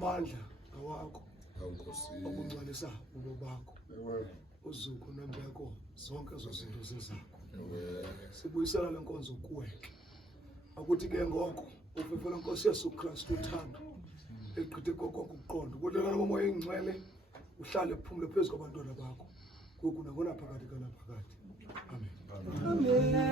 amandla awakho okungcwalisa ubo bakho uzuko nembeko zonke ezo zinto zezakho. Sibuyisela le nkonzo kuwe akuthi ke ngoko ufefela Nkosi Yesu Kristu uthando egqithe konke ukuqonda kodwa nomoya engcwele uhlale uphumule phezu kwabantwana bakho ngoku nakona phakathi kanaphakathi. Amen.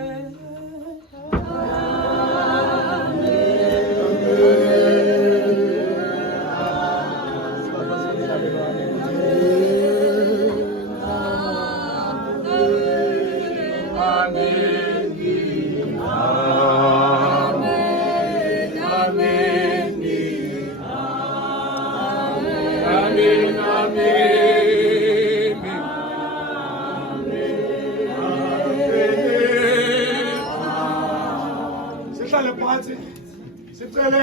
Sihlale phansi sicele